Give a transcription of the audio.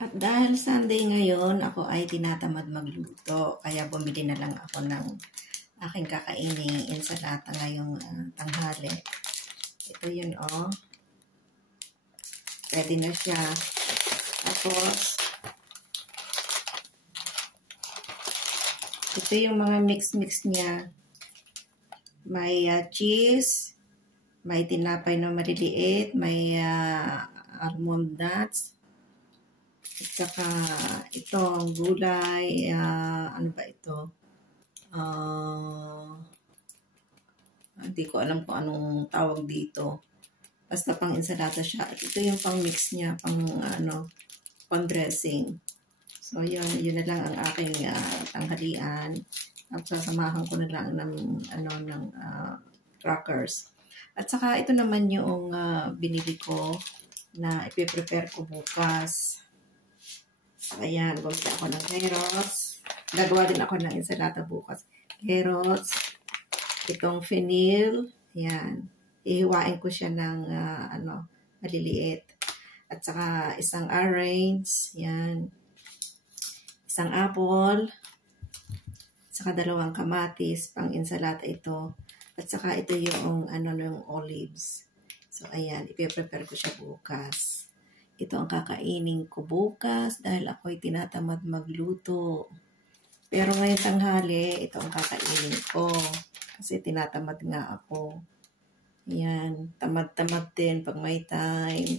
At dahil Sunday ngayon, ako ay tinatamad magluto. Kaya bumili na lang ako ng aking kakaining ensalata ngayong tanghali. Ito yun, oh. Ready na siya. Tapos, ito yung mga mix-mix niya. May cheese, may tinapay na maliliit, may almond nuts, at saka ito, gulay, ano ba ito? Hindi ko alam kung anong tawag dito. Basta pang insalata siya. At ito yung pang mix niya, pang dressing. So, yun na lang ang aking tanghalian. At sasamahan ko na lang ng crackers. At saka ito naman yung binili ko na ipiprepare ko bukas. So, ayan, gumita ako ng carrots. Gagawa din ako ng ensalata bukas. Carrots, itong fennel, ayan. Ihiwain ko siya ng maliliit. At saka isang orange, ayan. Isang apple, at saka 2 kamatis, pang ensalata ito. At saka ito yung yung olives. So ayan, ipe-prepare ko siya bukas. Ito ang kakainin ko bukas dahil ako'y tinatamad magluto. Pero ngayong tanghali, ito ang kakainin ko. Kasi tinatamad nga ako. Ayan, tamad-tamad din pag may time.